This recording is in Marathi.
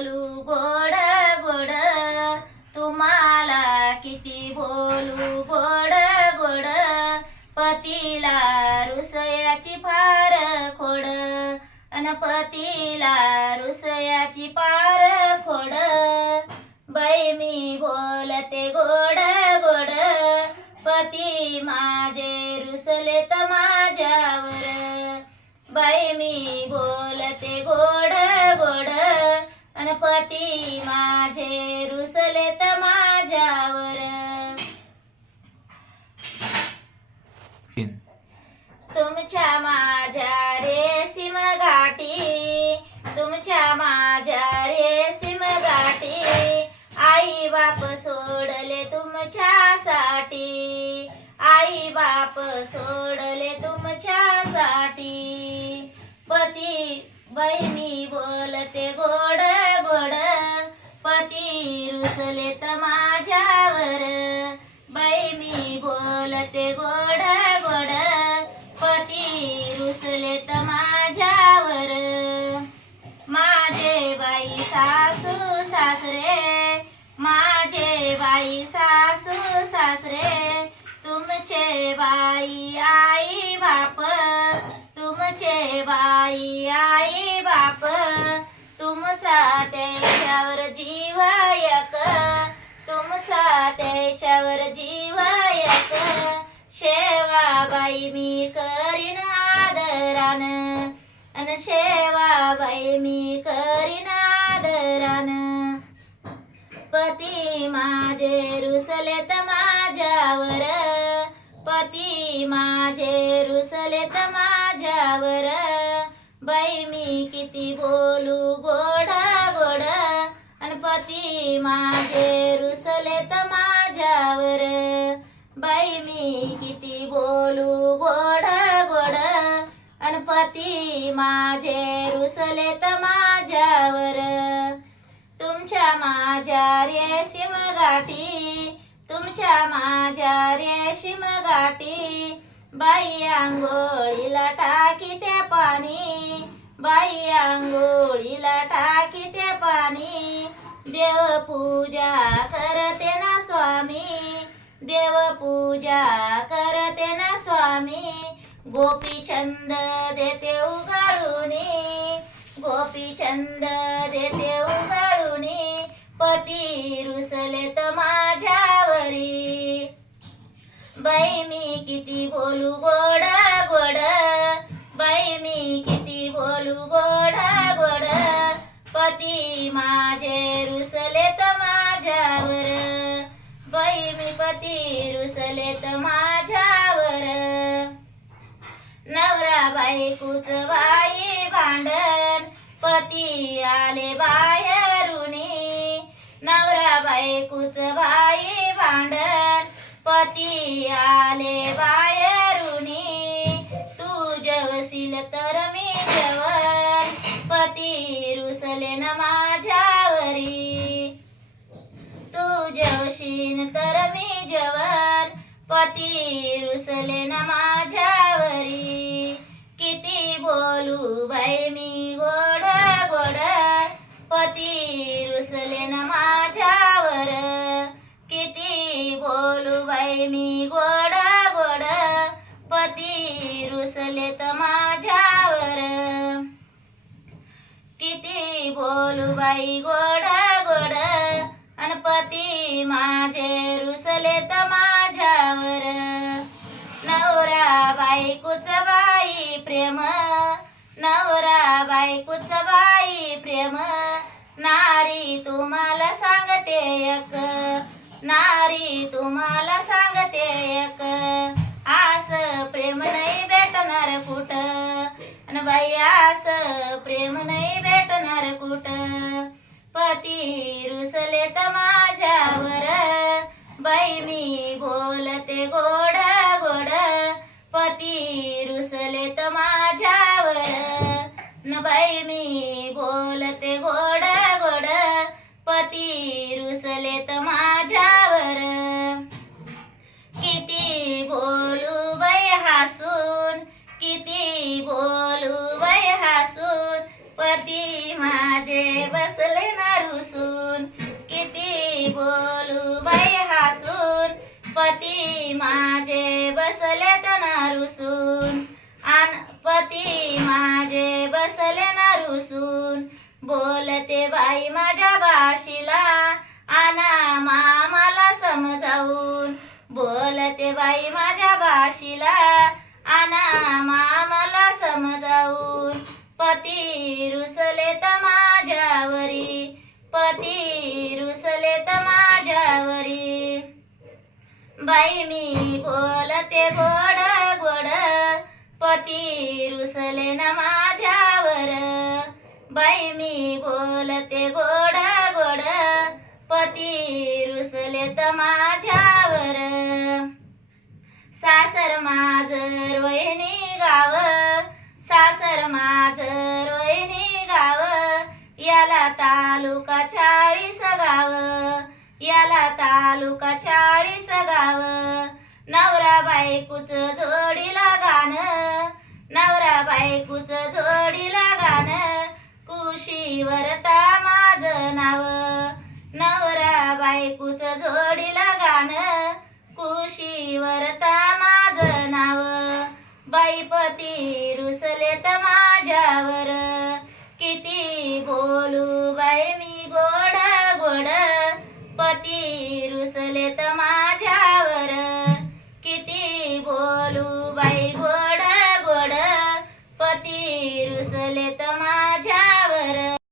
बोलू गोड गोड तुम्हाला किती बोलू गोड गोड पतीला रुसयाची फार खोड. अन पतीला रुसयाची पार खोड. बाई मी बोलते गोड गोड. पती माझे रुसले तर माझ्यावर. बाई मी बोलते गोड गोड. अन पती माझे रुसले तर माझ्यावर तुमच्या माझ्या रेशीम गाठी तुमच्या माझ्या रेशीम गाठी. आई बाप सोडले तुमच्यासाठी आई बाप सोडले तुमच्यासाठी. पती बहिणी बोलते गोड गोड पती रुसले तर माझ्यावर. बाई मी बोलते गोड गोड पती रुसले तर माझ्यावर. माझे बाई सासू सासरे. माझे बाई सासू सासरे. तुमचे बाई आई बाप. तुमचे बाई आई तुमचा त्याच्यावर जीवायक तुमचा त्याच्यावर जीवायक एक. शेवा बाई मी करीन आदरान. अन शेवा बाई मी करीन आदरान. पती माझे रुसलेत माझ्यावर. पती माझे रुसलेत माझ्यावर. बाई मी किती बोलू? गोड गोड. गणपती माझे माझे रुसलेत माझ्यावर. बाई मी किती बोलू? गोड गोड. गणपती माझे रुसले रुसलेत माझ्यावर. तुमच्या माझ्या रेशीम गाठी तुमच्या माझ्या रेशीम गाठी बाई आंघोळीला टाकी त्या पाणी. बाई आंघोळीला टाकी त्या पाणी. देव पूजा करते ना स्वामी. देव पूजा करते ना स्वामी. गोपी छंद देते उघडूनी. गोपी छंद देते उघडूनी. पती रुसले तमा बाई मी किती बोलू गोड गोड. बाई मी किती बोलू गोड गोड. पती माझे रुसले तर माझ्यावर. बाई मी पती रुसले तर माझ्यावर. नवरा बायकोच बाई भांडण. पती आले बाहेरुनी. नवरा बायकोच बाई भांडण. पती आले बाहेरुनी. तू जवसील तर मी जेवण. पती रुसले न माझ्यावरी. तू जवशीन तर मी जेवण. पती रुसले न माझ्यावरी. किती बोलू बाई मी गोड गोड पती रुसले न माझ्या बोलू मी गोड गोड. पती रुसलेत माझ्यावर. किती बोलू बाई गोड गोड. अनपती माझे रुसलेत माझ्यावर. नवरा बायकूच बाई प्रेम. नवरा बायकूच बाई प्रेम. नारी तुम्हाला सांगते एक. नारी तुम्हाला सांगते एक. आस प्रेम नाही भेटणार कुठं? अन बाई आस प्रेम नाही भेटणार कुठं? पती रुसले तर माझ्यावर. बाई मी बोलू बाई हसून पती माझे बसले ना रुसून आन पती माझे बसले ना रुसून बोलते बाई माझ्या भाषीला आना मामाला समजावून. बोलते बाई माझ्या भाषीला आना मामाला समजावून. पती रुसले तर बाई मी बोलते गोड गोड पती रुसले ना माझ्यावर. बाई मी बोलते गोड गोड पती रुसले तर माझ्यावर. सासर माझ रोहिणी गाव. सासर माझ रोहिणी गाव. याला तालुका चाळीस गाव. याला तालुका चाळीस गाव. नवरा बायकूच जोडीला गाणं. नवरा बायकूच जोडीला गाणं. कुशीवरता माझं नाव. नवरा बायकूच जोडीला बोलू